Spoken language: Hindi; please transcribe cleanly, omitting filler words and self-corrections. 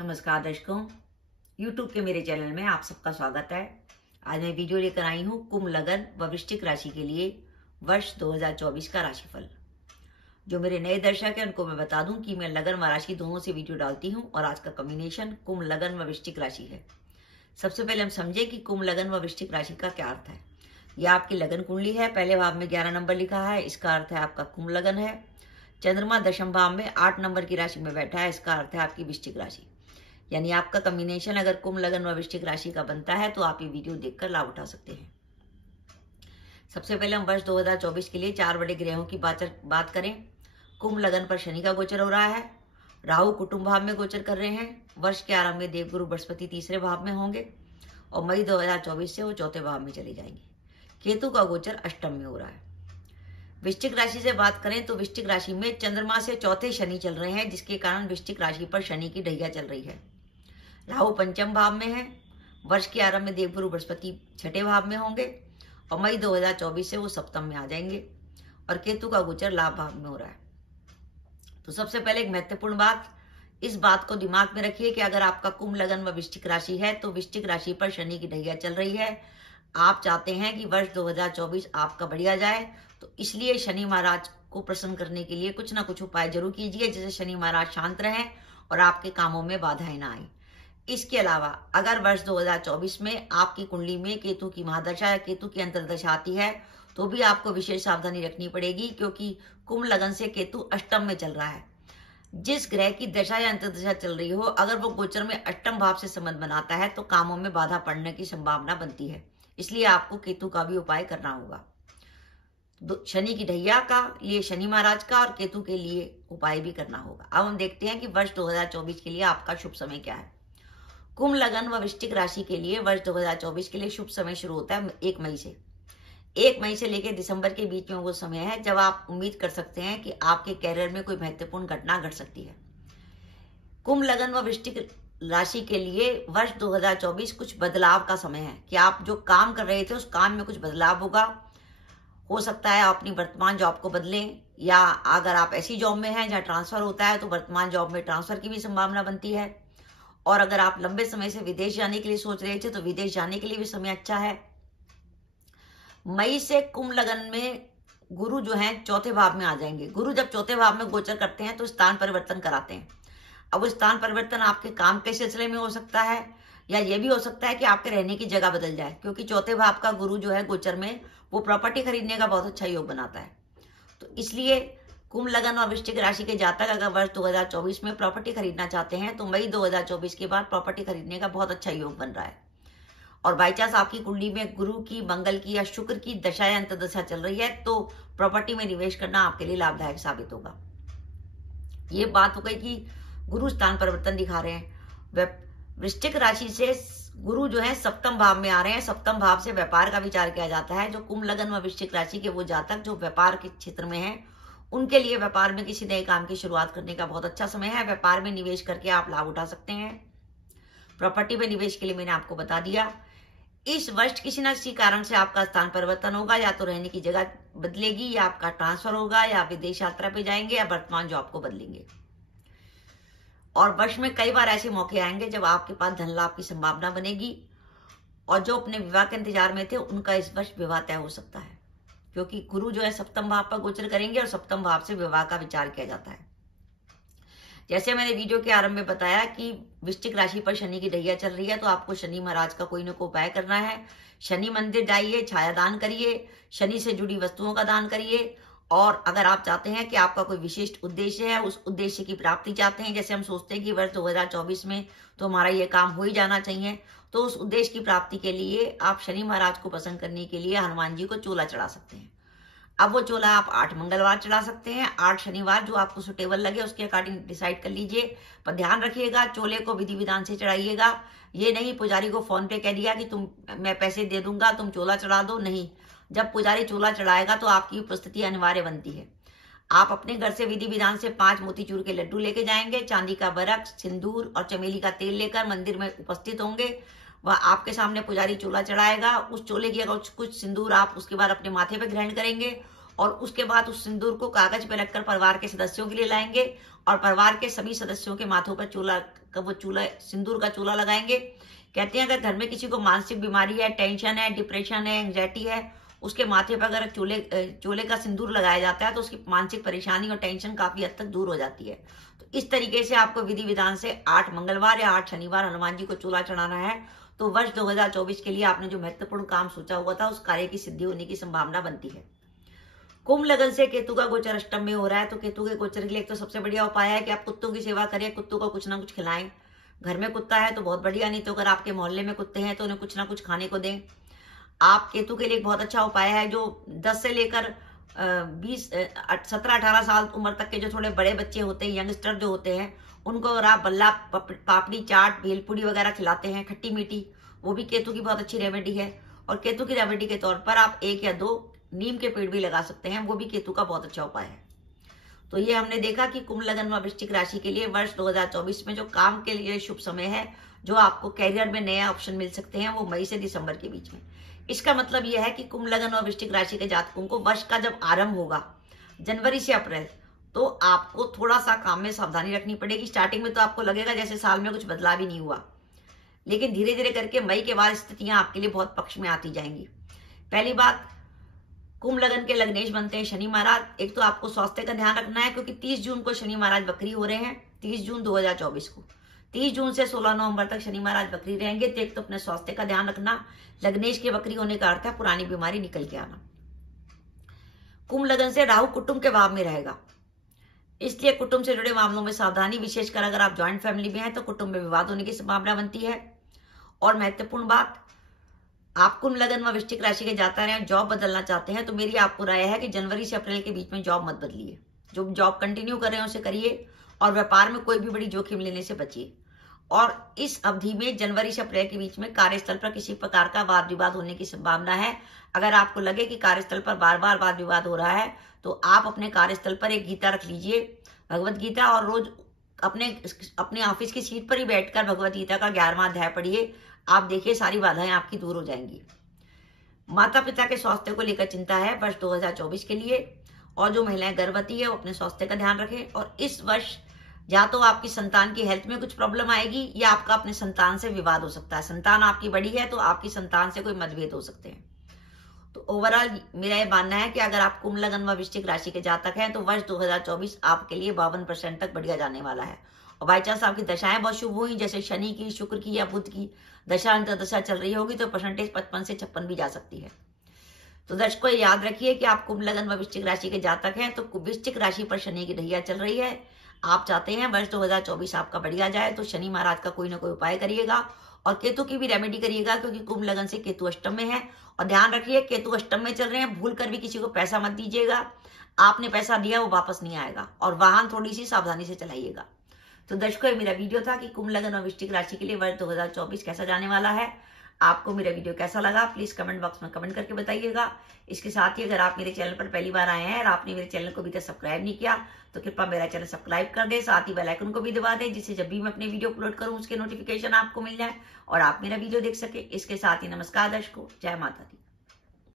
नमस्कार दर्शकों, YouTube के मेरे चैनल में आप सबका स्वागत है। आज मैं वीडियो लेकर आई हूँ कुंभ लगन व वृश्चिक राशि के लिए वर्ष 2024 का राशिफल। जो मेरे नए दर्शक हैं उनको मैं बता दूं कि मैं लगन व राशि दोनों से वीडियो डालती हूँ और आज का कॉम्बिनेशन कुंभ लगन व वृश्चिक राशि है। सबसे पहले हम समझे कि कुंभ लगन व वृश्चिक राशि का क्या अर्थ है। यह आपकी लगन कुंडली है। पहले भाव में 11 नंबर लिखा है, इसका अर्थ है आपका कुंभ लगन है। चंद्रमा दशम भाव में 8 नंबर की राशि में बैठा है, इसका अर्थ है आपकी वृश्चिक राशि। यानी आपका कॉम्बिनेशन अगर कुंभ लगन व वृश्चिक राशि का बनता है तो आप ये वीडियो देखकर लाभ उठा सकते हैं। सबसे पहले हम वर्ष 2024 के लिए 4 बड़े ग्रहों की बात करें। कुंभ लगन पर शनि का गोचर हो रहा है। राहु कुटुंब भाव में गोचर कर रहे हैं। वर्ष के आरंभ में देवगुरु बृहस्पति तीसरे भाव में होंगे और मई 2024 से वो चौथे भाव में चले जाएंगे। केतु का गोचर अष्टम में हो रहा है। वृश्चिक राशि से बात करें तो वृश्चिक राशि में चंद्रमा से चौथे शनि चल रहे हैं, जिसके कारण वृश्चिक राशि पर शनि की ढैया चल रही है। राहु पंचम भाव में है। वर्ष के आरंभ में देवगुरु बृहस्पति छठे भाव में होंगे और मई 2024 से वो सप्तम में आ जाएंगे और केतु का गोचर लाभ भाव में हो रहा है। तो सबसे पहले एक महत्वपूर्ण बात, इस बात को दिमाग में रखिए कि अगर आपका कुंभ लगन व वृश्चिक राशि है तो वृश्चिक राशि पर शनि की ढैया चल रही है। आप चाहते हैं कि वर्ष 2024 आपका बढ़िया जाए, तो इसलिए शनि महाराज को प्रसन्न करने के लिए कुछ ना कुछ उपाय जरूर कीजिए, जिससे शनि महाराज शांत रहें और आपके कामों में बाधाएं ना आए। इसके अलावा अगर वर्ष 2024 में आपकी कुंडली में केतु की महादशा या केतु की अंतर्दशा आती है तो भी आपको विशेष सावधानी रखनी पड़ेगी, क्योंकि कुंभ लगन से केतु अष्टम में चल रहा है। जिस ग्रह की दशा या अंतर्दशा चल रही हो, अगर वो गोचर में अष्टम भाव से संबंध बनाता है तो कामों में बाधा पड़ने की संभावना बनती है। इसलिए आपको केतु का भी उपाय करना होगा। शनि की ढैया का लिए शनि महाराज का और केतु के लिए उपाय भी करना होगा। अब हम देखते हैं कि वर्ष 2024 के लिए आपका शुभ समय क्या है। कुंभ लगन व वृश्चिक राशि के लिए वर्ष 2024 के लिए शुभ समय शुरू होता है 1 मई से। 1 मई से लेकर दिसंबर के बीच में वो समय है जब आप उम्मीद कर सकते हैं कि आपके कैरियर में कोई महत्वपूर्ण घटना घट सकती है। कुंभ लगन व वृश्चिक राशि के लिए वर्ष 2024 कुछ बदलाव का समय है कि आप जो काम कर रहे थे उस काम में कुछ बदलाव होगा। हो सकता है आप अपनी वर्तमान जॉब को बदलें, या अगर आप ऐसी जॉब में हैं जहां ट्रांसफर होता है तो वर्तमान जॉब में ट्रांसफर की भी संभावना बनती है। और अगर आप लंबे समय से विदेश जाने के लिए सोच रहे थे तो विदेश जाने के लिए भी समय अच्छा है। मई से कुंभ लगन में गुरु जो है चौथे भाव में आ जाएंगे। गुरु जब चौथे भाव में गोचर करते हैं तो स्थान परिवर्तन कराते हैं। अब स्थान परिवर्तन आपके काम के सिलसिले में हो सकता है, या ये भी हो सकता है कि आपके रहने की जगह बदल जाए, क्योंकि चौथे भाव का गुरु जो है गोचर में वो प्रॉपर्टी खरीदने का बहुत अच्छा योग बनाता है। तो इसलिए कुंभ लगन और वृश्चिक राशि के जातक अगर वर्ष 2024 में प्रॉपर्टी खरीदना चाहते हैं तो मई 2024 के बाद प्रॉपर्टी खरीदने का बहुत अच्छा योग बन रहा है। और बाई चांस आपकी कुंडली में गुरु की, मंगल की या शुक्र की दशा या अंतर्दशा चल रही है तो प्रॉपर्टी में निवेश करना आपके लिए लाभदायक साबित होगा। ये बात हो गई कि गुरु स्थान परिवर्तन दिखा रहे हैं। वृश्चिक राशि से गुरु जो है सप्तम भाव में आ रहे हैं। सप्तम भाव से व्यापार का विचार किया जाता है। जो कुंभ लगन व वृश्चिक राशि के वो जातक जो व्यापार के क्षेत्र में हैं, उनके लिए व्यापार में किसी नए काम की शुरुआत करने का बहुत अच्छा समय है। व्यापार में निवेश करके आप लाभ उठा सकते हैं। प्रॉपर्टी में निवेश के लिए मैंने आपको बता दिया। इस वर्ष किसी न किसी कारण से आपका स्थान परिवर्तन होगा, या तो रहने की जगह बदलेगी, या आपका ट्रांसफर होगा, या विदेश यात्रा पे जाएंगे, या वर्तमान जॉब को बदलेंगे। और वर्ष में कई बार ऐसे मौके आएंगे जब आपके पास धन लाभ की संभावना बनेगी, और जो अपने विवाह के इंतजार में थे उनका इस वर्ष विवाह तय हो सकता है, क्योंकि गुरु जो है सप्तम भाव पर गोचर करेंगे और सप्तम भाव से विवाह का विचार किया जाता है। जैसे मैंने वीडियो के आरंभ में बताया कि वृश्चिक राशि पर शनि की ढैया चल रही है, तो आपको शनि महाराज का कोई ना कोई उपाय करना है। शनि मंदिर जाइए, छाया दान करिए, शनि से जुड़ी वस्तुओं का दान करिए। और अगर आप चाहते हैं कि आपका कोई विशिष्ट उद्देश्य है, उस उद्देश्य की प्राप्ति चाहते हैं, जैसे हम सोचते हैं कि वर्ष 2024 में तो हमारा ये काम हो ही जाना चाहिए, तो उस उद्देश्य की प्राप्ति के लिए आप शनि महाराज को प्रसन्न करने के लिए हनुमान जी को चोला चढ़ा सकते हैं। अब वो चोला आप 8 मंगलवार चढ़ा सकते हैं, 8 शनिवार, जो आपको सुटेबल लगे उसके अकॉर्डिंग डिसाइड कर लीजिए। पर ध्यान रखिएगा, चोले को विधि विधान से चढ़ाइएगा। ये नहीं पुजारी को फोन पे कह दिया कि मैं पैसे दे दूंगा, तुम चोला चढ़ा दो, नहीं। जब पुजारी चोला चढ़ाएगा तो आपकी उपस्थिति अनिवार्य बनती है। आप अपने घर से विधि विधान से 5 मोतीचूर के लड्डू लेके जाएंगे, चांदी का बरक, सिंदूर और चमेली का तेल लेकर मंदिर में उपस्थित होंगे। वह आपके सामने पुजारी चोला चढ़ाएगा। उस चोले की कुछ सिंदूर आप उसके बाद अपने माथे पे ग्रहण करेंगे और उसके बाद उस सिंदूर को कागज पे रखकर परिवार के सदस्यों के लिए लाएंगे और परिवार के सभी सदस्यों के माथों पर चोला कब वो चूल्हा, सिंदूर का चूल्हा लगाएंगे। कहते हैं अगर घर में किसी को मानसिक बीमारी है, टेंशन है, डिप्रेशन है, एंग्जाइटी है, उसके माथे पर अगर चूल्हे का सिंदूर लगाया जाता है तो उसकी मानसिक परेशानी और टेंशन काफी हद तक दूर हो जाती है। तो इस तरीके से आपको विधि विधान से 8 मंगलवार या 8 शनिवार हनुमान जी को चूल्हा चढ़ाना है। तो वर्ष 2024 के लिए आपने जो महत्वपूर्ण काम सोचा हुआ था उस कार्य की सिद्धि होने की संभावना बनती है। कुंभ लगन से केतु का गोचर अष्टम में हो रहा है, तो केतु के गोचर के लिए एक तो सबसे बढ़िया उपाय है कि आप कुत्तों की सेवा करें, कुत्तों को कुछ ना कुछ खिलाएं। घर में कुत्ता है तो बहुत बढ़िया, नहीं तो अगर आपके मोहल्ले में कुत्ते हैं तो उन्हें कुछ ना कुछ खाने को दें। आप केतु के लिए एक बहुत अच्छा उपाय है, जो 10 से लेकर 17-18 साल उम्र तक के जो थोड़े बड़े बच्चे होते हैं, यंगस्टर जो होते हैं, उनको अगर आप बल्ला, पापड़ी चाट, भेलपुड़ी वगैरह खिलाते हैं खट्टी मीठी, वो भी केतु की बहुत अच्छी रेमेडी है। और केतु की रेमेडी के तौर पर आप 1 या 2 नीम के पेड़ भी लगा सकते हैं, वो भी केतु का बहुत अच्छा उपाय है। तो ये हमने देखा कि कुंभ लगन व वृश्चिक राशि के लिए वर्ष 2024 में जो काम के लिए शुभ समय है, जो आपको कैरियर में नया ऑप्शन मिल सकते हैं, वो मई से दिसंबर के बीच में। इसका मतलब यह है कि कुंभ लगन व वृश्चिक राशि के जातकों को वर्ष का जब आरंभ होगा जनवरी से अप्रैल, तो आपको थोड़ा सा काम में सावधानी रखनी पड़ेगी। स्टार्टिंग में तो आपको लगेगा जैसे साल में कुछ बदलाव ही नहीं हुआ, लेकिन धीरे धीरे करके मई के बाद स्थितियां आपके लिए बहुत पक्ष में आती जाएंगी। पहली बात, कुंभ लगन के लग्नेश बनते हैं शनि महाराज। एक तो आपको स्वास्थ्य का ध्यान रखना है, क्योंकि 30 जून को शनि महाराज वक्री हो रहे हैं, 30 जून 2024 को। 30 जून से 16 नवंबर तक शनि महाराज वक्री रहेंगे। तो एक तो अपने स्वास्थ्य का ध्यान रखना, लग्नेश के वक्री होने का अर्थ है पुरानी बीमारी निकल के आना। कुंभ लगन से राहु कुटुंब के भाव में रहेगा, इसलिए कुटुंब से जुड़े मामलों में सावधानी, विशेषकर अगर आप ज्वाइंट फैमिली में हैं तो कुटुंब में विवाद होने की संभावना बनती है। और महत्वपूर्ण बात, आप कुंभ लगन व वृश्चिक राशि के जातक हैं, जॉब बदलना चाहते हैं, तो मेरी आपको राय है कि जनवरी से अप्रैल के बीच में जॉब मत बदलिए। जो जॉब कंटिन्यू कर रहे हैं उसे करिए, और व्यापार में कोई भी बड़ी जोखिम लेने से बचिए। और इस अवधि में जनवरी से अप्रैल के बीच में कार्यस्थल पर किसी प्रकार का वाद विवाद होने की संभावना है। अगर आपको लगे कि कार्यस्थल पर बार बार वाद विवाद हो रहा है, तो आप अपने कार्यस्थल पर एक गीता रख लीजिए, भगवत गीता, और रोज अपने ऑफिस की सीट पर ही बैठकर भगवत गीता का 11वां अध्याय पढ़िए। आप देखिए सारी बाधाएं आपकी दूर हो जाएंगी। माता पिता के स्वास्थ्य को लेकर चिंता है वर्ष 2024 के लिए, और जो महिलाएं गर्भवती है वो अपने स्वास्थ्य का ध्यान रखें। और इस वर्ष या तो आपकी संतान की हेल्थ में कुछ प्रॉब्लम आएगी, या आपका अपने संतान से विवाद हो सकता है। संतान आपकी बड़ी है तो आपकी संतान से कोई मतभेद हो सकते हैं। तो ओवरऑल मेरा ये मानना है कि अगर आप कुंभ लगन व वृश्चिक राशि के जातक हैं तो वर्ष 2024 आपके लिए 52% तक बढ़िया जाने वाला है। और बाई चांस आपकी दशाएं बहुत शुभ हुई, जैसे शनि की, शुक्र की या बुध की दशा अंतर्दशा चल रही होगी, तो परसेंटेज 55 से 56 भी जा सकती है। तो दर्शकों याद रखिए कि आप कुंभ लगन व वृश्चिक राशि के जातक हैं, तो वृश्चिक राशि पर शनि की ढैया चल रही है। आप चाहते हैं वर्ष 2024 आपका बढ़िया जाए, तो शनि महाराज का कोई ना कोई उपाय करिएगा, और केतु की भी रेमेडी करिएगा, क्योंकि कुंभ लगन से केतु अष्टम में है। और ध्यान रखिए केतु अष्टम में चल रहे हैं, भूल कर भी किसी को पैसा मत दीजिएगा। आपने पैसा दिया वो वापस नहीं आएगा। और वाहन थोड़ी सी सावधानी से चलाइएगा। तो दर्शकों मेरा वीडियो था कि कुंभ लगन और वृश्चिक राशि के लिए वर्ष 2024 कैसा जाने वाला है। आपको मेरा वीडियो कैसा लगा प्लीज कमेंट बॉक्स में कमेंट करके बताइएगा। इसके साथ ही अगर आप मेरे चैनल पर पहली बार आए हैं और आपने मेरे चैनल को अभी तक सब्सक्राइब नहीं किया, तो कृपया मेरा चैनल सब्सक्राइब कर दे, साथ ही बेल आइकन को भी दबा दें, जिससे जब भी मैं अपने वीडियो अपलोड करूं उसके नोटिफिकेशन आपको मिल जाए और आप मेरा वीडियो देख सके। इसके साथ ही नमस्कार दर्शकों, जय माता दी।